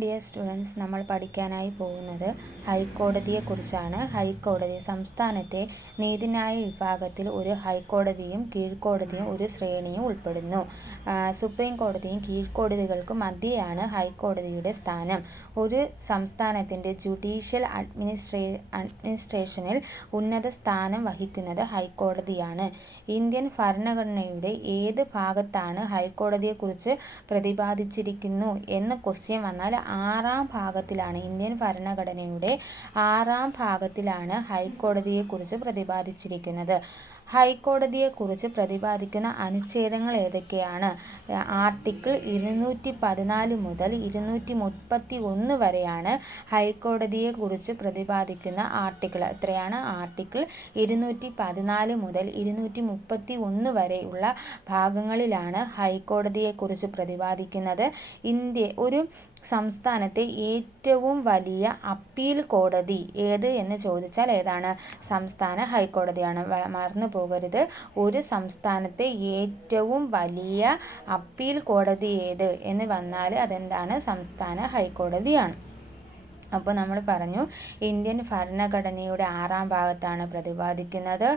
Dear students നമ്മൾ പഠിക്കാനായി പോകുന്നത് ഹൈക്കോടതിയെക്കുറിച്ചാണ്. ഹൈക്കോടതി സംസ്ഥാനത്തെ നീതിന്യായ വിഭാഗത്തിൽ ഒരു ഹൈക്കോടതിയും കീഴ്ക്കോടതിയും ഒരു ശ്രേണിയും ഉൾപ്പെടുന്നു. സുപ്രീം കോടതിയും കീഴ്ക്കോടതികൾക്കും മധ്യയാണ് ഹൈക്കോടതിയുടെ സ്ഥാനം. ഒരു സംസ്ഥാനത്തിന്റെ ജുഡീഷ്യൽ അഡ്മിനിസ്ട്രേ അഡ്മിനിസ്ട്രേഷനിൽ ഉന്നത സ്ഥാനം വഹിക്കുന്നത് ഹൈക്കോടതിയാണ്. ഇന്ത്യൻ ഭരണഘടനയുടെ ഏത് ഭാഗത്താണ് ഹൈക്കോടതിയെക്കുറിച്ച് പ്രതിപാദിച്ചിരിക്കുന്നു എന്ന് ക്വസ്റ്റ്യൻ വന്നാൽ ആറാം ഭാഗത്തിലാണ് ഇന്ത്യൻ ഭരണഘടനയുടെ ആറാം ഭാഗത്തിലാണ് ഹൈക്കോടതിയെക്കുറിച്ച് പ്രതിപാദിച്ചിരിക്കുന്നത്. ഹൈക്കോടതിയെക്കുറിച്ച് പ്രതിപാദിക്കുന്ന അനുച്ഛേദങ്ങൾ ഏതൊക്കെയാണ്? ആർട്ടിക്കിൾ ഇരുന്നൂറ്റി പതിനാല് മുതൽ ഇരുന്നൂറ്റി മുപ്പത്തി ഒന്ന് വരെയാണ് ഹൈക്കോടതിയെക്കുറിച്ച് പ്രതിപാദിക്കുന്ന ആർട്ടിക്കിൾ. എത്രയാണ്? ആർട്ടിക്കിൾ ഇരുന്നൂറ്റി പതിനാല് മുതൽ ഇരുന്നൂറ്റി മുപ്പത്തി ഒന്ന് വരെയുള്ള ഭാഗങ്ങളിലാണ് ഹൈക്കോടതിയെക്കുറിച്ച് പ്രതിപാദിക്കുന്നത്. ഇന്ത്യ ഒരു സംസ്ഥാനത്തെ ഏറ്റവും വലിയ അപ്പീൽ കോടതി ഏത് എന്ന് ചോദിച്ചാൽ ഏതാണ്? സംസ്ഥാന ഹൈക്കോടതിയാണ്. മറന്നു പോകരുത്. ഒരു സംസ്ഥാനത്തെ ഏറ്റവും വലിയ അപ്പീൽ കോടതി ഏത് എന്ന് വന്നാൽ അതെന്താണ്? സംസ്ഥാന ഹൈക്കോടതിയാണ്. അപ്പോൾ നമ്മൾ പറഞ്ഞു ഇന്ത്യൻ ഭരണഘടനയുടെ ആറാം ഭാഗത്താണ് പ്രതിപാദിക്കുന്നത്.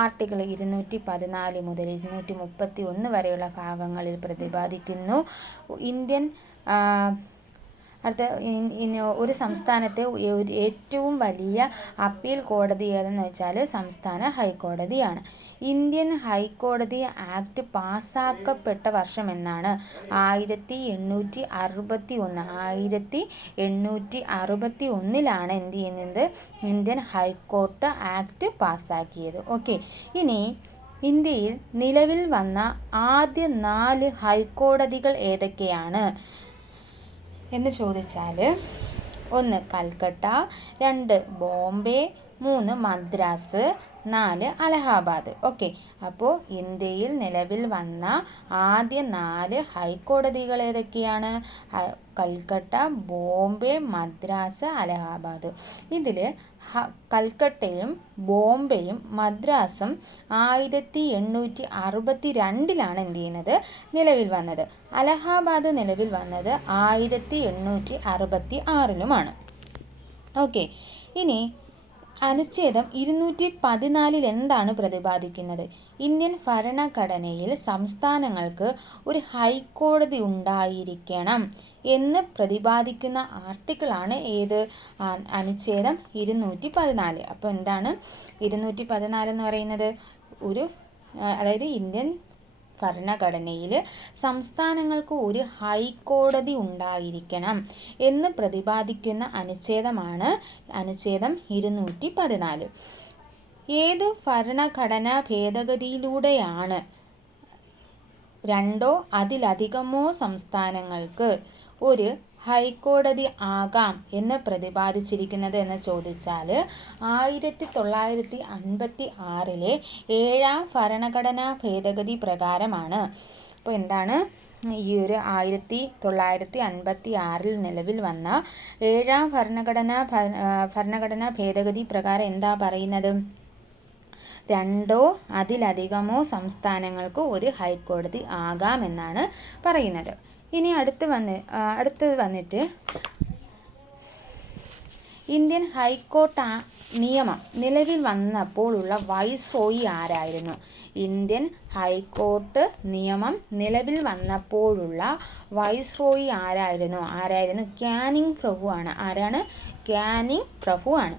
ആർട്ടിക്കിൾ ഇരുന്നൂറ്റി പതിനാല് മുതൽ ഇരുന്നൂറ്റി മുപ്പത്തി ഒന്ന് വരെയുള്ള ഭാഗങ്ങളിൽ പ്രതിപാദിക്കുന്നു. ഇന്ത്യൻ അടുത്ത ഒരു സംസ്ഥാനത്തെ ഏറ്റവും വലിയ അപ്പീൽ കോടതി ഏതെന്ന് വെച്ചാൽ സംസ്ഥാന ഹൈക്കോടതിയാണ്. ഇന്ത്യൻ ഹൈക്കോടതി ആക്ട് പാസ്സാക്കപ്പെട്ട വർഷം എന്നാണ്. ആയിരത്തി എണ്ണൂറ്റി അറുപത്തി ഒന്ന് ആയിരത്തി എണ്ണൂറ്റി അറുപത്തി ഒന്നിലാണ് എന്ത് ചെയ്യുന്നത്? ഇന്ത്യൻ ഹൈക്കോർട്ട് ആക്ട് പാസ്സാക്കിയത് ഓക്കെ. ഇനി ഇന്ത്യയിൽ നിലവിൽ വന്ന ആദ്യ നാല് ഹൈക്കോടതികൾ ഏതൊക്കെയാണ്? എന്ന് ചോദിച്ചാൽ ഒന്ന് കൽക്കട്ട രണ്ട് ബോംബെ മൂന്ന് മദ്രാസ് നാല് അലഹാബാദ്. ഓക്കെ. അപ്പോൾ ഇന്ത്യയിൽ നിലവിൽ വന്ന ആദ്യ നാല് ഹൈക്കോടതികൾ ഏതൊക്കെയാണ്? കൽക്കട്ട ബോംബെ മദ്രാസ് അലഹാബാദ്. ഇതിൽ കൽക്കട്ടയും ബോംബെയും മദ്രാസും ആയിരത്തി എണ്ണൂറ്റി അറുപത്തി രണ്ടിലാണ് എന്ത് ചെയ്യുന്നത്? നിലവിൽ വന്നത്. അലഹാബാദ് നിലവിൽ വന്നത് ആയിരത്തി എണ്ണൂറ്റി അറുപത്തി ആറിലുമാണ് ഓക്കെ. ഇനി അനുച്ഛേദം ഇരുന്നൂറ്റി പതിനാലിൽ എന്താണ് പ്രതിപാദിക്കുന്നത്? ഇന്ത്യൻ ഭരണഘടനയിൽ സംസ്ഥാനങ്ങൾക്ക് ഒരു ഹൈക്കോടതി ഉണ്ടായിരിക്കണം. എന്ന് പ്രതിപാദിക്കുന്ന ആർട്ടിക്കിളാണ് ഏത്? അനുച്ഛേദം ഇരുന്നൂറ്റി പതിനാല് അപ്പോൾ എന്താണ് ഇരുന്നൂറ്റി പതിനാല് എന്ന് പറയുന്നത്? ഒരു അതായത് ഇന്ത്യൻ ഭരണഘടനയിൽ സംസ്ഥാനങ്ങൾക്ക് ഒരു ഹൈക്കോടതി ഉണ്ടായിരിക്കണം എന്ന് പ്രതിപാദിക്കുന്ന അനുച്ഛേദമാണ് അനുച്ഛേദം ഇരുന്നൂറ്റി പതിനാല് ഏത് ഭരണഘടനാ ഭേദഗതിയിലൂടെയാണ് രണ്ടോ അതിലധികമോ സംസ്ഥാനങ്ങൾക്ക് ഒരു ഹൈക്കോടതി ആകാം എന്ന് പ്രതിപാദിച്ചിരിക്കുന്നത് എന്ന് ചോദിച്ചാൽ ആയിരത്തി തൊള്ളായിരത്തി അൻപത്തി ആറിലെ ഏഴാം ഭരണഘടനാ ഭേദഗതി പ്രകാരമാണ്. അപ്പോൾ എന്താണ്? ഈ ഒരു ആയിരത്തി തൊള്ളായിരത്തി അൻപത്തി ആറിൽ നിലവിൽ വന്ന ഏഴാം ഭരണഘടനാ ഭരണഘടനാ ഭേദഗതി പ്രകാരം എന്താ പറയുന്നത്? രണ്ടോ അതിലധികമോ സംസ്ഥാനങ്ങൾക്ക് ഒരു ഹൈക്കോടതി ആകാമെന്നാണ് പറയുന്നത്. ഇനി അടുത്ത് വന്ന് അടുത്തത് വന്നിട്ട് ഇന്ത്യൻ ഹൈക്കോർട്ട് നിയമം നിലവിൽ വന്നപ്പോഴുള്ള വൈസ്രോയി ആരായിരുന്നു? ഇന്ത്യൻ ഹൈക്കോർട്ട് നിയമം നിലവിൽ വന്നപ്പോഴുള്ള വൈസ്രോയി ആരായിരുന്നു? ആരായിരുന്നു? ക്യാനിങ് പ്രഭു ആണ് ആരാണ്? ക്യാനിങ് പ്രഭു ആണ്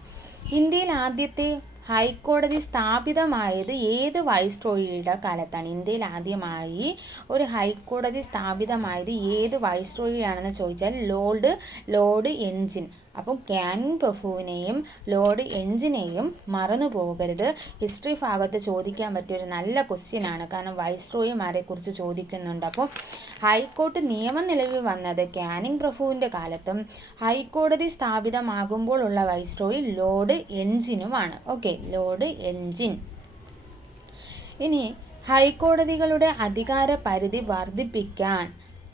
ഇന്ത്യയിൽ ആദ്യത്തെ ഹൈക്കോടതി സ്ഥാപിതമായത് ഏത് വൈസ്രോയിയുടെ കാലത്താണ്? ഇന്ത്യയിൽ ആദ്യമായി ഒരു ഹൈക്കോടതി സ്ഥാപിതമായത് ഏത് വൈസ്രോയിയാണെന്ന് ചോദിച്ചാൽ ലോർഡ് ലോർഡ് എൻജിൻ. അപ്പം ക്യാൻ പെഫുവിനെയും ലോർഡ് എഞ്ചിനെയും മറന്നു പോകരുത്. ഹിസ്റ്ററി ഭാഗത്ത് ചോദിക്കാൻ പറ്റിയ ഒരു നല്ല ക്വസ്റ്റ്യൻ ആണ്. കാരണം വൈസ്രോയിമാരെ കുറിച്ച് ചോദിക്കുന്നുണ്ട്. അപ്പോൾ ഹൈക്കോർട്ട് നിയമം നിലവിൽ വന്നത് ക്യാനിങ് പ്രഭുവിന്റെ കാലത്തും ഹൈക്കോടതി സ്ഥാപിതമാകുമ്പോഴുള്ള വൈസ്രോയി ലോർഡ് എഞ്ചിനുമാണ്. Okay lord Elgin. ഇനി ഹൈക്കോടതികളുടെ അധികാര പരിധി വർദ്ധിപ്പിക്കാൻ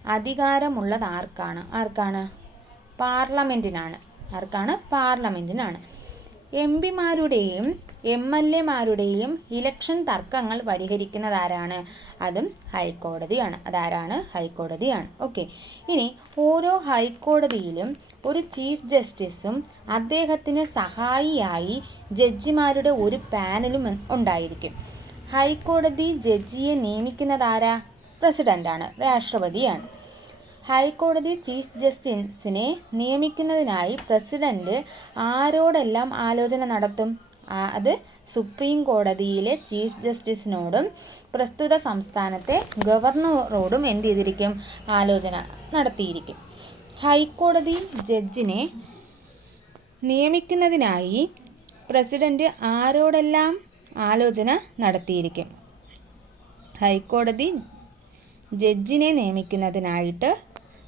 അധികാരമുള്ളത് ആർക്കാണ്? ആർക്കാണ്? പാർലമെന്റിനാണ് ആർക്കാണ്? പാർലമെന്റിനാണ് എം പിമാരുടെയും എം എൽ എമാരുടെയും ഇലക്ഷൻ തർക്കങ്ങൾ പരിഹരിക്കുന്നത് ആരാണ്? അതും ഹൈക്കോടതിയാണ്. അതാരാണ്? ഹൈക്കോടതിയാണ്. ഓക്കെ. ഇനി ഓരോ ഹൈക്കോടതിയിലും ഒരു ചീഫ് ജസ്റ്റിസും അദ്ദേഹത്തിന് സഹായിയായി ജഡ്ജിമാരുടെ ഒരു പാനലും ഉണ്ടായിരിക്കും. ഹൈക്കോടതി ജഡ്ജിയെ നിയമിക്കുന്നതാരാ പ്രസിഡന്റാണ് രാഷ്ട്രപതിയാണ്. ഹൈക്കോടതി ചീഫ് ജസ്റ്റിസിനെ നിയമിക്കുന്നതിനായി പ്രസിഡന്റ് ആരോടെല്ലാം ആലോചന നടത്തും? അത് സുപ്രീം കോടതിയിലെ ചീഫ് ജസ്റ്റിസിനോടും പ്രസ്തുത സംസ്ഥാനത്തെ ഗവർണറോടും എന്ത് ചെയ്തിരിക്കും? ആലോചന നടത്തിയിരിക്കും. ഹൈക്കോടതി ജഡ്ജിനെ നിയമിക്കുന്നതിനായി പ്രസിഡന്റ് ആരോടെല്ലാം ആലോചന നടത്തിയിരിക്കും? ഹൈക്കോടതി ജഡ്ജിനെ നിയമിക്കുന്നതിനായിട്ട്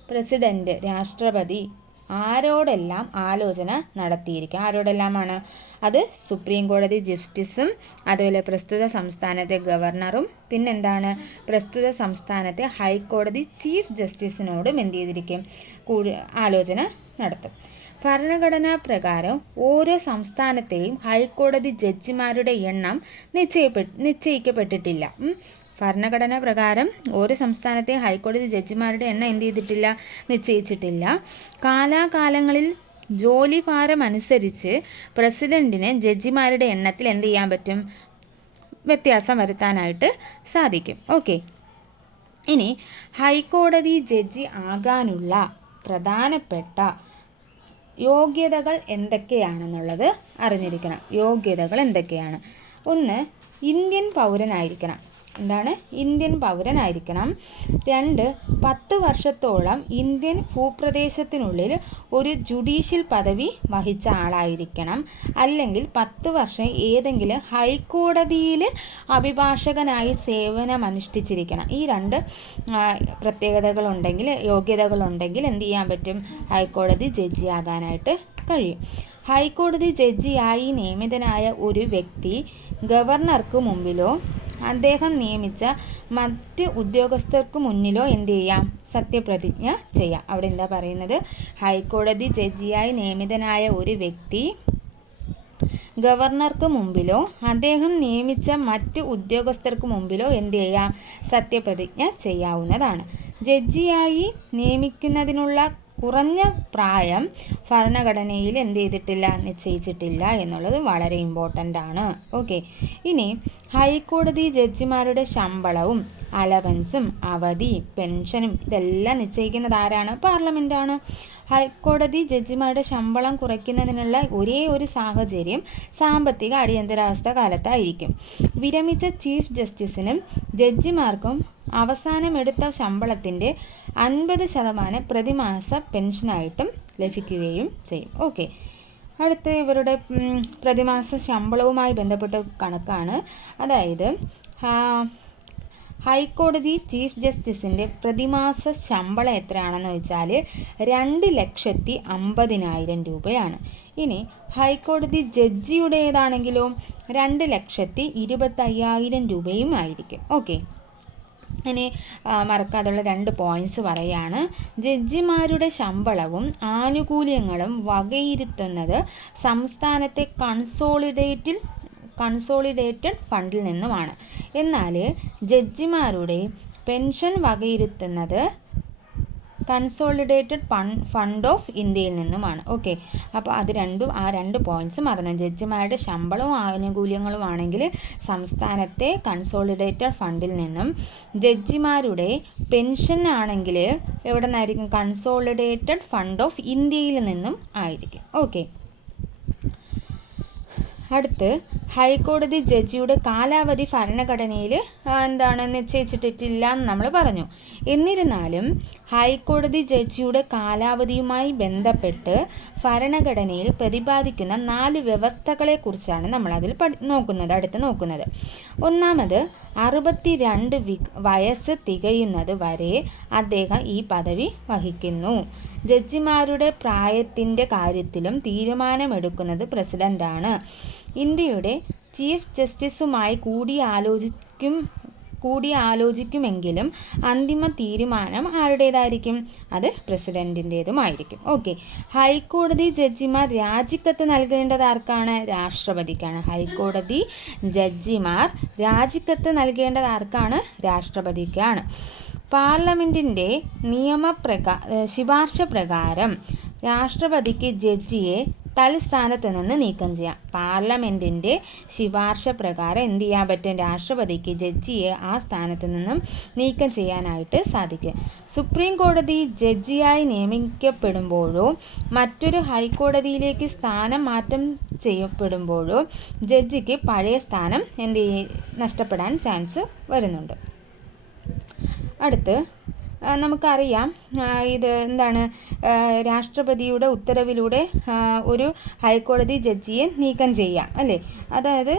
പ്രസിഡന്റ് രാഷ്ട്രപതി ആരോടെല്ലാം ആലോചന നടത്തിയിരിക്കും? ആരോടെല്ലാമാണ്? അത് സുപ്രീം കോടതി ജസ്റ്റിസും അതുപോലെ പ്രസ്തുത സംസ്ഥാനത്തെ ഗവർണറും. പിന്നെന്താണ്? പ്രസ്തുത സംസ്ഥാനത്തെ ഹൈക്കോടതി ചീഫ് ജസ്റ്റിസിനോടും എന്ത് ചെയ്തിരിക്കും? കൂടി ആലോചന നടത്തും. ഭരണഘടനാ പ്രകാരം ഓരോ സംസ്ഥാനത്തെയും ഹൈക്കോടതി ജഡ്ജിമാരുടെ എണ്ണം നിശ്ചയപ്പെ നിശ്ചയിക്കപ്പെട്ടിട്ടില്ല. ഭരണഘടന പ്രകാരം ഒരു സംസ്ഥാനത്തെ ഹൈക്കോടതി ജഡ്ജിമാരുടെ എണ്ണം എന്ത് ചെയ്തിട്ടില്ല? നിശ്ചയിച്ചിട്ടില്ല. കാലാകാലങ്ങളിൽ ജോലി ഭാരം അനുസരിച്ച് പ്രസിഡന്റിന് ജഡ്ജിമാരുടെ എണ്ണത്തിൽ എന്ത് ചെയ്യാൻ പറ്റും? വ്യത്യാസം വരുത്താനായിട്ട് സാധിക്കും. ഓക്കെ. ഇനി ഹൈക്കോടതി ജഡ്ജി ആകാനുള്ള പ്രധാനപ്പെട്ട യോഗ്യതകൾ എന്തൊക്കെയാണെന്നുള്ളത് അറിഞ്ഞിരിക്കണം. യോഗ്യതകൾ എന്തൊക്കെയാണ്? ഒന്ന് ഇന്ത്യൻ പൗരനായിരിക്കണം. എന്താണ്? ഇന്ത്യൻ പൗരനായിരിക്കണം. രണ്ട് പത്ത് വർഷത്തോളം ഇന്ത്യൻ ഭൂപ്രദേശത്തിനുള്ളിൽ ഒരു ജുഡീഷ്യൽ പദവി വഹിച്ച ആളായിരിക്കണം. അല്ലെങ്കിൽ പത്ത് വർഷം ഏതെങ്കിലും ഹൈക്കോടതിയിൽ അഭിഭാഷകനായി സേവനമനുഷ്ഠിച്ചിരിക്കണം. ഈ രണ്ട് പ്രത്യേകതകളുണ്ടെങ്കിൽ യോഗ്യതകളുണ്ടെങ്കിൽ എന്ത് ചെയ്യാൻ പറ്റും? ഹൈക്കോടതി ജഡ്ജിയാകാനായിട്ട് കഴിയും. ഹൈക്കോടതി ജഡ്ജിയായി നിയമിതനായ ഒരു വ്യക്തി ഗവർണർക്ക് മുമ്പിലോ അദ്ദേഹം നിയമിച്ച മറ്റ് ഉദ്യോഗസ്ഥർക്ക് മുന്നിലോ എന്ത് ചെയ്യാം? സത്യപ്രതിജ്ഞ ചെയ്യാം. അവിടെ എന്താ പറയുന്നത്? ഹൈക്കോടതി ജഡ്ജിയായി നിയമിതനായ ഒരു വ്യക്തി ഗവർണർക്ക് മുമ്പിലോ അദ്ദേഹം നിയമിച്ച മറ്റ് ഉദ്യോഗസ്ഥർക്ക് മുമ്പിലോ എന്ത് ചെയ്യാം? സത്യപ്രതിജ്ഞ ചെയ്യാവുന്നതാണ്. ജഡ്ജിയായി നിയമിക്കുന്നതിനുള്ള കുറഞ്ഞ പ്രായം ഭരണഘടനയിൽ എന്ത് ചെയ്തിട്ടില്ല നിശ്ചയിച്ചിട്ടില്ല എന്നുള്ളത് വളരെ ഇമ്പോർട്ടന്റ് ആണ്. ഓക്കെ ഇനി ഹൈക്കോടതി ജഡ്ജിമാരുടെ ശമ്പളവും അലവൻസും അവധി പെൻഷനും ഇതെല്ലാം നിശ്ചയിക്കുന്നത് ആരാണ്? പാർലമെന്റാണ് ഹൈക്കോടതി ജഡ്ജിമാരുടെ ശമ്പളം കുറയ്ക്കുന്നതിനുള്ള ഒരേ ഒരു സാഹചര്യം സാമ്പത്തിക അടിയന്തരാവസ്ഥ കാലത്തായിരിക്കും. വിരമിച്ച ചീഫ് ജസ്റ്റിസിനും ജഡ്ജിമാർക്കും അവസാനമെടുത്ത ശമ്പളത്തിന്റെ അൻപത് ശതമാനം പ്രതിമാസ പെൻഷനായിട്ടും ലഭിക്കുകയും ചെയ്യും. ഓക്കെ. അടുത്ത ഇവരുടെ പ്രതിമാസ ശമ്പളവുമായി ബന്ധപ്പെട്ട കണക്കാണ്. അതായത് ഹൈക്കോടതി ചീഫ് ജസ്റ്റിസിന്റെ പ്രതിമാസ ശമ്പളം എത്രയാണെന്ന് വെച്ചാൽ രണ്ട് ലക്ഷത്തി അമ്പതിനായിരം രൂപയാണ്. ഇനി ഹൈക്കോടതി ജഡ്ജിയുടേതാണെങ്കിലോ രണ്ട് ലക്ഷത്തി ഇരുപത്തയ്യായിരം രൂപയും ആയിരിക്കും. ഓക്കെ. ഇനി മറക്കാതുള്ള രണ്ട് പോയിന്റ്സ് പറയുകയാണ്. ജഡ്ജിമാരുടെ ശമ്പളവും ആനുകൂല്യങ്ങളും വകയിരുത്തുന്നത് സംസ്ഥാനത്തെ കൺസോളിഡേറ്റിൽ കൺസോളിഡേറ്റഡ് ഫണ്ടിൽ നിന്നുമാണ്. എന്നാൽ ജഡ്ജിമാരുടെ പെൻഷൻ വകയിരുത്തുന്നത് കൺസോളിഡേറ്റഡ് ഫണ്ട് ഓഫ് ഇന്ത്യയിൽ നിന്നുമാണ്. ഓക്കെ. അപ്പോൾ അത് രണ്ടും ആ രണ്ട് പോയിന്റ്സ് മറന്നു. ജഡ്ജിമാരുടെ ശമ്പളവും ആനുകൂല്യങ്ങളും ആണെങ്കിൽ സംസ്ഥാനത്തെ കൺസോളിഡേറ്റഡ് ഫണ്ടിൽ നിന്നും ജഡ്ജിമാരുടെ പെൻഷൻ ആണെങ്കിൽ എവിടെ നിന്നായിരിക്കും കൺസോളിഡേറ്റഡ് ഫണ്ട് ഓഫ് ഇന്ത്യയിൽ നിന്നും ആയിരിക്കും. ഓക്കെ. അടുത്ത് ഹൈക്കോടതി ജഡ്ജിയുടെ കാലാവധി ഭരണഘടനയിൽ എന്താണ് നിശ്ചയിച്ചിട്ടില്ല എന്ന് നമ്മൾ പറഞ്ഞു. എന്നിരുന്നാലും ഹൈക്കോടതി ജഡ്ജിയുടെ കാലാവധിയുമായി ബന്ധപ്പെട്ട് ഭരണഘടനയിൽ പ്രതിപാദിക്കുന്ന നാല് വ്യവസ്ഥകളെക്കുറിച്ചാണ് നമ്മൾ അതിൽ പഠി നോക്കുന്നത് അടുത്ത് നോക്കുന്നത്. ഒന്നാമത് അറുപത്തിരണ്ട് വി വയസ്സ് തികയുന്നത് വരെ അദ്ദേഹം ഈ പദവി വഹിക്കുന്നു. ജഡ്ജിമാരുടെ പ്രായത്തിന്റെ കാര്യത്തിലും തീരുമാനമെടുക്കുന്നത് പ്രസിഡന്റാണ് ഇന്ത്യയുടെ ചീഫ് ജസ്റ്റിസുമായി കൂടിയാലോചിക്കും കൂടിയാലോചിക്കുമെങ്കിലും അന്തിമ തീരുമാനം ആരുടേതായിരിക്കും? അത് പ്രസിഡന്റിന്റേതുമായിരിക്കും ഓക്കെ. ഹൈക്കോടതി ജഡ്ജിമാർ രാജിക്കത്ത് നൽകേണ്ടത് ആർക്കാണ്? രാഷ്ട്രപതിക്കാണ്. ഹൈക്കോടതി ജഡ്ജിമാർ രാജിക്കത്ത് നൽകേണ്ടത് ആർക്കാണ്? രാഷ്ട്രപതിക്കാണ്. പാർലമെന്റിന്റെ നിയമപ്രകാ ശുപാർശ പ്രകാരം രാഷ്ട്രപതിക്ക് ജഡ്ജിയെ തൽസ്ഥാനത്ത് നിന്ന് നീക്കം ചെയ്യാം. പാർലമെന്റിന്റെ ശുപാർശ പ്രകാരം എന്ത് ചെയ്യാൻ പറ്റും? രാഷ്ട്രപതിക്ക് ജഡ്ജിയെ ആ സ്ഥാനത്ത് നിന്നും നീക്കം ചെയ്യാനായിട്ട് സാധിക്കും. സുപ്രീം കോടതി ജഡ്ജിയായി നിയമിക്കപ്പെടുമ്പോഴോ മറ്റൊരു ഹൈക്കോടതിയിലേക്ക് സ്ഥാനം മാറ്റം ചെയ്യപ്പെടുമ്പോഴോ ജഡ്ജിക്ക് പഴയ സ്ഥാനം എന്ത് നഷ്ടപ്പെടാൻ ചാൻസ് വരുന്നുണ്ട്. അടുത്ത് നമുക്കറിയാം ഇത് എന്താണ് രാഷ്ട്രപതിയുടെ ഉത്തരവിലൂടെ ഒരു ഹൈക്കോടതി ജഡ്ജിയെ നീക്കം ചെയ്യാം അല്ലേ? അതായത്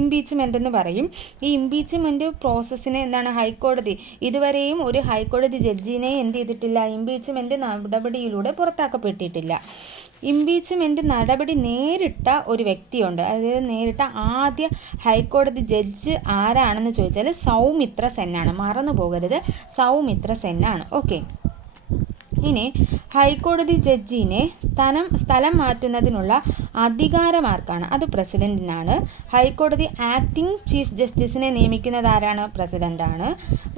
ഇംപീച്ച്മെന്റ് എന്ന് പറയും. ഈ ഇംപീച്ച്മെന്റ് പ്രോസസ്സിനെ എന്താണ് ഹൈക്കോടതി? ഇതുവരെയും ഒരു ഹൈക്കോടതി ജഡ്ജിനെ എന്ത് ചെയ്തിട്ടില്ല ഇംപീച്ച്മെന്റ് നടപടിയിലൂടെ പുറത്താക്കപ്പെട്ടിട്ടില്ല. ഇംപീച്ച്മെന്റ് നടപടി നേരിട്ട ഒരു വ്യക്തിയുണ്ട്. അതായത് നേരിട്ട ആദ്യ ഹൈക്കോടതി ജഡ്ജ് ആരാണെന്ന് ചോദിച്ചാൽ സൗമിത്ര സെന്നാണ്. മറന്നു പോകരുത് സൗമിത്ര സെന്നാണ്. ഓക്കെ ഇനി ഹൈക്കോടതി ജഡ്ജിനെ സ്ഥലം സ്ഥലം മാറ്റുന്നതിനുള്ള അധികാരമാർക്കാണ്. അത് പ്രസിഡന്റിനാണ്. ഹൈക്കോടതി ആക്ടിംഗ് ചീഫ് ജസ്റ്റിസിനെ നിയമിക്കുന്നത് ആരാണ്? പ്രസിഡന്റാണ്.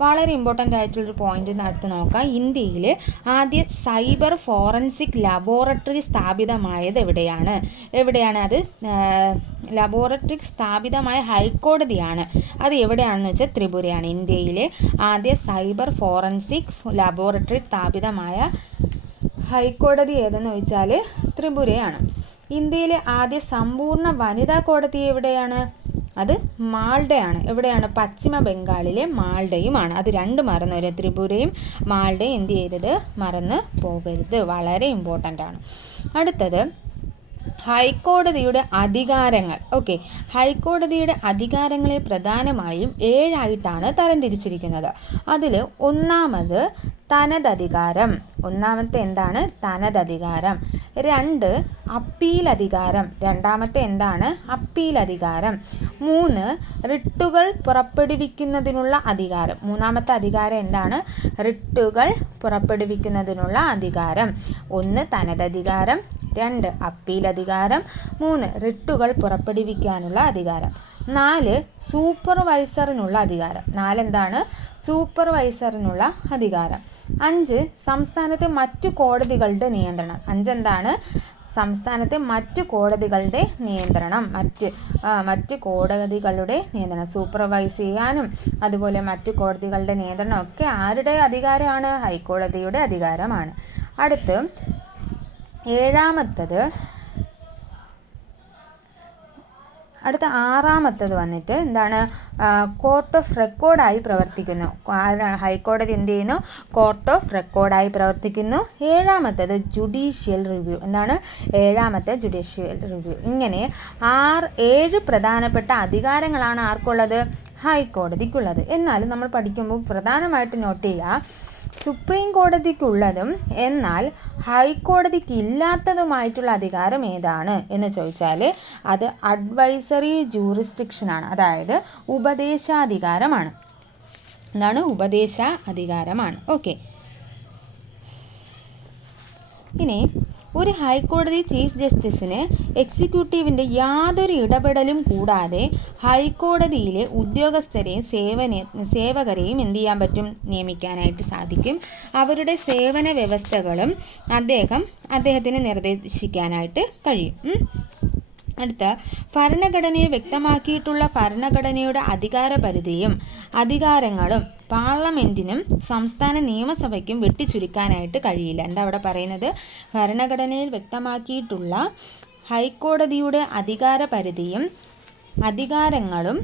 വളരെ ഇമ്പോർട്ടന്റ് ആയിട്ടുള്ളൊരു പോയിന്റ് നടത്തി നോക്കാം. ഇന്ത്യയിൽ ആദ്യ സൈബർ ഫോറൻസിക് ലബോറട്ടറി സ്ഥാപിതമായത് എവിടെയാണ്? എവിടെയാണ് അത്? ലബോറട്ടറി സ്ഥാപിതമായ ഹൈക്കോടതിയാണ്. അത് എവിടെയാണെന്ന് വെച്ചാൽ ത്രിപുരയാണ്. ഇന്ത്യയിലെ ആദ്യ സൈബർ ഫോറൻസിക് ലബോറട്ടറി സ്ഥാപിതമായ ഹൈക്കോടതി ഏതെന്ന് ചോദിച്ചാൽ ത്രിപുരയാണ്. ഇന്ത്യയിലെ ആദ്യ സമ്പൂർണ വനിതാ കോടതി എവിടെയാണ്? അത് മാൾഡയാണ്. എവിടെയാണ്? പശ്ചിമ ബംഗാളിലെ മാൾഡയുമാണ്. അത് രണ്ട് മറന്ന് വരും ത്രിപുരയും മാൾഡയും എന്ത് ചെയ്യരുത്? മറന്ന് പോകരുത്. വളരെ ഇമ്പോർട്ടന്റ് ആണ്. അടുത്തത് ഹൈക്കോടതിയുടെ അധികാരങ്ങൾ. ഓക്കെ. ഹൈക്കോടതിയുടെ അധികാരങ്ങളെ പ്രധാനമായും ഏഴായിട്ടാണ് തരംതിരിച്ചിരിക്കുന്നത് അതിൽ ഒന്നാമത് തനതധികാരം. ഒന്നാമത്തെ എന്താണ്? തനതധികാരം. രണ്ട് അപ്പീൽ അധികാരം രണ്ടാമത്തെ എന്താണ്? അപ്പീൽ അധികാരം മൂന്ന് റിട്ടുകൾ പുറപ്പെടുവിക്കുന്നതിനുള്ള അധികാരം. മൂന്നാമത്തെ അധികാരം എന്താണ്? റിട്ടുകൾ പുറപ്പെടുവിക്കുന്നതിനുള്ള അധികാരം. ഒന്ന് തനതധികാരം. രണ്ട് അപ്പീൽ അധികാരം മൂന്ന് റിട്ടുകൾ പുറപ്പെടുവിക്കാനുള്ള അധികാരം. നാല് സൂപ്പർവൈസറിനുള്ള അധികാരം. നാലെന്താണ്? സൂപ്പർവൈസറിനുള്ള അധികാരം. അഞ്ച് സംസ്ഥാനത്തെ മറ്റു കോടതികളുടെ നിയന്ത്രണം. അഞ്ചെന്താണ്? സംസ്ഥാനത്തെ മറ്റു കോടതികളുടെ നിയന്ത്രണം. മറ്റ് മറ്റ് കോടതികളുടെ നിയന്ത്രണം. സൂപ്പർവൈസ് ചെയ്യാനും അതുപോലെ മറ്റു കോടതികളുടെ നിയന്ത്രണം ഒക്കെ ആരുടെ അധികാരമാണ്? ഹൈക്കോടതിയുടെ അധികാരമാണ്. അടുത്ത് ഏഴാമത്തത്. അടുത്ത ആറാമത്തത് വന്നിട്ട് എന്താണ്? കോർട്ട് ഓഫ് റെക്കോർഡായി പ്രവർത്തിക്കുന്നു. ഹൈക്കോടതി എന്ത് ചെയ്യുന്നു? കോർട്ട് ഓഫ് റെക്കോർഡായി പ്രവർത്തിക്കുന്നു. ഏഴാമത്തത് ജുഡീഷ്യൽ റിവ്യൂ എന്താണ്? ഏഴാമത്തെ ജുഡീഷ്യൽ റിവ്യൂ ഇങ്ങനെ ആറ് ഏഴ് പ്രധാനപ്പെട്ട അധികാരങ്ങളാണ് ആർക്കുള്ളത്? ഹൈക്കോടതിക്കുള്ളത്. എന്നാലും നമ്മൾ പഠിക്കുമ്പോൾ പ്രധാനമായിട്ട് നോട്ട് ചെയ്യുക സുപ്രീം കോടതിക്കുള്ളതും എന്നാൽ ഹൈക്കോടതിക്ക് ഇല്ലാത്തതുമായിട്ടുള്ള അധികാരം ഏതാണ് എന്ന് ചോദിച്ചാൽ അത് അഡ്വൈസറി ജൂറിസ്ഡിക്ഷനാണ് അതായത് ഉപദേശാധികാരമാണ്. എന്താണ് ഉപദേശ അധികാരമാണ് ഓക്കെ ഇനി ഒരു ഹൈക്കോടതി ചീഫ് ജസ്റ്റിസിന് എക്സിക്യൂട്ടീവിന്റെ യാതൊരു ഇടപെടലും കൂടാതെ ഹൈക്കോടതിയിലെ ഉദ്യോഗസ്ഥരെയും സേവന സേവകരെയും എന്ത് ചെയ്യാൻ പറ്റും? നിയമിക്കാനായിട്ട് സാധിക്കും. അവരുടെ സേവന വ്യവസ്ഥകളും അദ്ദേഹം അദ്ദേഹത്തിന് നിർദ്ദേശിക്കാനായിട്ട് കഴിയും. അടുത്ത ഭരണഘടനയെ വ്യക്തമാക്കിയിട്ടുള്ള ഭരണഘടനയുടെ അധികാരപരിധിയും അധികാരങ്ങളും പാർലമെന്റിനും സംസ്ഥാന നിയമസഭയ്ക്കും വെട്ടിച്ചുരുക്കാനായിട്ട് കഴിയില്ല. എന്താ അവിടെ പറയുന്നത്? ഭരണഘടനയിൽ വ്യക്തമാക്കിയിട്ടുള്ള ഹൈക്കോടതിയുടെ അധികാരപരിധിയും അധികാരങ്ങളും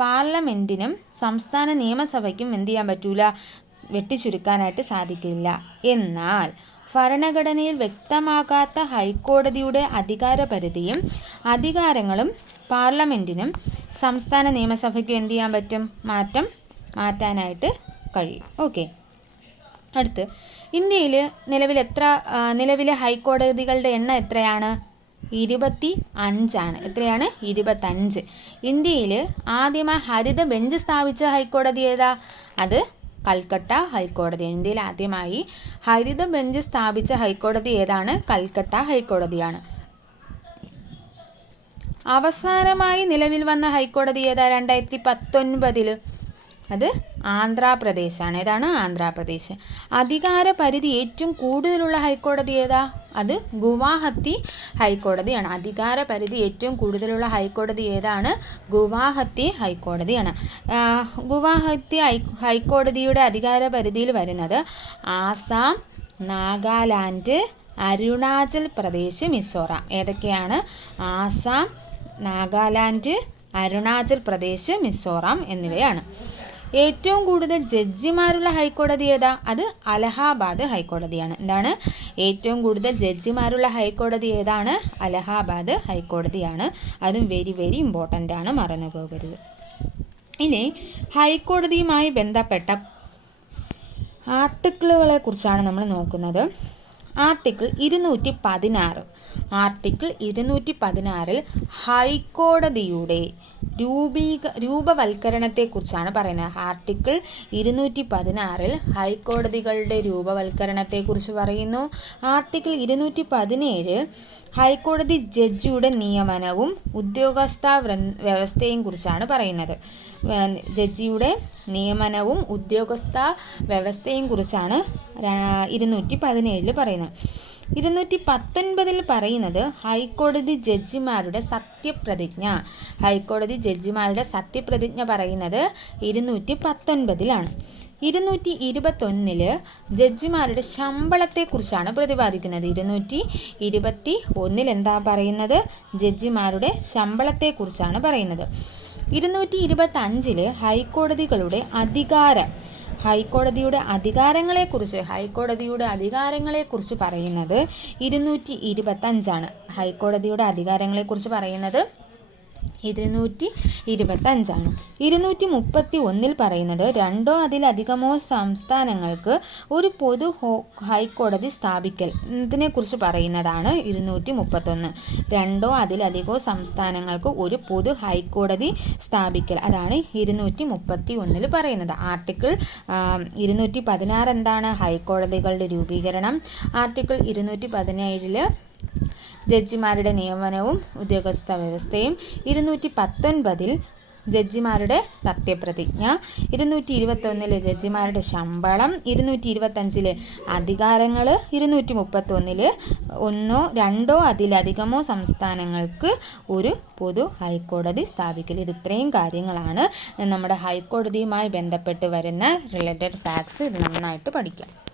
പാർലമെന്റിനും സംസ്ഥാന നിയമസഭയ്ക്കും എന്ത് ചെയ്യാൻ പറ്റൂല? വെട്ടിച്ചുരുക്കാനായിട്ട് സാധിക്കില്ല. എന്നാൽ ഭരണഘടനയിൽ വ്യക്തമാകാത്ത ഹൈക്കോടതിയുടെ അധികാരപരിധിയും അധികാരങ്ങളും പാർലമെന്റിനും സംസ്ഥാന നിയമസഭയ്ക്കും എന്ത് ചെയ്യാൻ പറ്റും? മാറ്റം മാറ്റാനായിട്ട് കഴിയും. ഓക്കെ. അടുത്ത്. ഇന്ത്യയിൽ നിലവിൽ എത്ര നിലവിലെ ഹൈക്കോടതികളുടെ എണ്ണം എത്രയാണ്? ഇരുപത്തി അഞ്ചാണ്. എത്രയാണ്? ഇരുപത്തഞ്ച്. ഇന്ത്യയിൽ ആദ്യമായി ഹരിത ബെഞ്ച് സ്ഥാപിച്ച ഹൈക്കോടതി ഏതാ? അത് കൽക്കട്ട ഹൈക്കോടതി. ഇന്ത്യയിൽ ആദ്യമായി ഹരിത ബെഞ്ച് സ്ഥാപിച്ച ഹൈക്കോടതി ഏതാണ്? കൽക്കട്ട ഹൈക്കോടതിയാണ്. അവസാനമായി നിലവിൽ വന്ന ഹൈക്കോടതി ഏതാ? രണ്ടായിരത്തി പത്തൊൻപതിൽ അത് ആന്ധ്രാപ്രദേശാണ്. ഏതാണ്? ആന്ധ്രാപ്രദേശ്. അധികാര പരിധി ഏറ്റവും കൂടുതലുള്ള ഹൈക്കോടതി ഏതാ? അത് ഗുവാഹത്തി ഹൈക്കോടതിയാണ്. അധികാര പരിധി ഏറ്റവും കൂടുതലുള്ള ഹൈക്കോടതി ഏതാണ്? ഗുവാഹത്തി ഹൈക്കോടതിയാണ്. ഗുവാഹത്തി ഹൈക്കോടതിയുടെ അധികാര പരിധിയിൽ വരുന്നത് ആസാം നാഗാലാൻഡ് അരുണാചൽ പ്രദേശ് മിസോറാം. ഏതൊക്കെയാണ്? ആസാം നാഗാലാൻഡ് അരുണാചൽ പ്രദേശ് മിസോറാം എന്നിവയാണ്. ഏറ്റവും കൂടുതൽ ജഡ്ജിമാരുള്ള ഹൈക്കോടതി ഏതാ? അത് അലഹാബാദ് ഹൈക്കോടതിയാണ്. എന്താണ്? ഏറ്റവും കൂടുതൽ ജഡ്ജിമാരുള്ള ഹൈക്കോടതി ഏതാണ്? അലഹാബാദ് ഹൈക്കോടതിയാണ്. അതും വെരി വെരി ഇമ്പോർട്ടന്റ് ആണ് മറന്നു പോകരുത്. ഇനി ഹൈക്കോടതിയുമായി ബന്ധപ്പെട്ട ആർട്ടിക്കിളുകളെ കുറിച്ചാണ് നമ്മൾ നോക്കുന്നത്. ആർട്ടിക്കിൾ ഇരുന്നൂറ്റി പതിനാറ് ആർട്ടിക്കിൾ ഇരുന്നൂറ്റി പതിനാറിൽ ഹൈക്കോടതിയുടെ രൂപീക രൂപവൽക്കരണത്തെക്കുറിച്ചാണ് പറയുന്നത്. ആർട്ടിക്കിൾ ഇരുന്നൂറ്റി പതിനാറിൽ ഹൈക്കോടതികളുടെ രൂപവൽക്കരണത്തെക്കുറിച്ച് പറയുന്നു. ആർട്ടിക്കിൾ ഇരുന്നൂറ്റി പതിനേഴ് ഹൈക്കോടതി ജഡ്ജിയുടെ നിയമനവും ഉദ്യോഗസ്ഥ വ്യവസ്ഥയും കുറിച്ചാണ് പറയുന്നത് ജഡ്ജിയുടെ നിയമനവും ഉദ്യോഗസ്ഥ വ്യവസ്ഥയും കുറിച്ചാണ് ഇരുന്നൂറ്റി പതിനേഴിൽ പറയുന്നത്. ഇരുന്നൂറ്റി പത്തൊൻപതിൽ പറയുന്നത് ഹൈക്കോടതി ജഡ്ജിമാരുടെ സത്യപ്രതിജ്ഞ. ഹൈക്കോടതി ജഡ്ജിമാരുടെ സത്യപ്രതിജ്ഞ പറയുന്നത് ഇരുന്നൂറ്റി പത്തൊൻപതിലാണ് ഇരുന്നൂറ്റി ഇരുപത്തൊന്നിൽ ജഡ്ജിമാരുടെ ശമ്പളത്തെക്കുറിച്ചാണ് പ്രതിപാദിക്കുന്നത്. ഇരുന്നൂറ്റി ഇരുപത്തി ഒന്നിൽ എന്താ പറയുന്നത്? ജഡ്ജിമാരുടെ ശമ്പളത്തെക്കുറിച്ചാണ് പറയുന്നത്. ഇരുന്നൂറ്റി ഇരുപത്തഞ്ചിൽ ഹൈക്കോടതികളുടെ അധികാരം ഹൈക്കോടതിയുടെ അധികാരങ്ങളെക്കുറിച്ച് ഹൈക്കോടതിയുടെ അധികാരങ്ങളെക്കുറിച്ച് പറയുന്നത് ഇരുന്നൂറ്റി ഇരുപത്തഞ്ചാണ്. ഹൈക്കോടതിയുടെ അധികാരങ്ങളെക്കുറിച്ച് പറയുന്നത് ഇരുന്നൂറ്റി ഇരുപത്തഞ്ചാണ് ഇരുന്നൂറ്റി മുപ്പത്തി ഒന്നിൽ പറയുന്നത് രണ്ടോ അതിലധികമോ സംസ്ഥാനങ്ങൾക്ക് ഒരു പൊതു ഹോ- ഹൈക്കോടതി സ്ഥാപിക്കൽ ഇതിനെക്കുറിച്ച് പറയുന്നതാണ് ഇരുന്നൂറ്റി മുപ്പത്തൊന്ന് രണ്ടോ അതിലധികമോ സംസ്ഥാനങ്ങൾക്ക് ഒരു പൊതു ഹൈക്കോടതി സ്ഥാപിക്കൽ അതാണ് ഇരുന്നൂറ്റി മുപ്പത്തി ഒന്നിൽ പറയുന്നത്. ആർട്ടിക്കിൾ ഇരുന്നൂറ്റി പതിനാറ് എന്താണ് ഹൈക്കോടതികളുടെ രൂപീകരണം? ആർട്ടിക്കിൾ ഇരുന്നൂറ്റി പതിനേഴിൽ ജഡ്ജിമാരുടെ നിയമനവും ഉദ്യോഗസ്ഥ വ്യവസ്ഥയും. ഇരുന്നൂറ്റി പത്തൊൻപതിൽ ജഡ്ജിമാരുടെ സത്യപ്രതിജ്ഞ. ഇരുന്നൂറ്റി ഇരുപത്തൊന്നിലെ ജഡ്ജിമാരുടെ ശമ്പളം. ഇരുന്നൂറ്റി ഇരുപത്തഞ്ചിലെ അധികാരങ്ങൾ. ഇരുന്നൂറ്റി മുപ്പത്തൊന്നിൽ ഒന്നോ രണ്ടോ അതിലധികമോ സംസ്ഥാനങ്ങൾക്ക് ഒരു പൊതു ഹൈക്കോടതി സ്ഥാപിക്കൽ. ഇത് ഇത്രയും കാര്യങ്ങളാണ്. നമ്മുടെ ഹൈക്കോടതിയുമായി ബന്ധപ്പെട്ട് വരുന്ന റിലേറ്റഡ് ഫാക്ട്സ് ഇത് നന്നായിട്ട് പഠിക്കാം.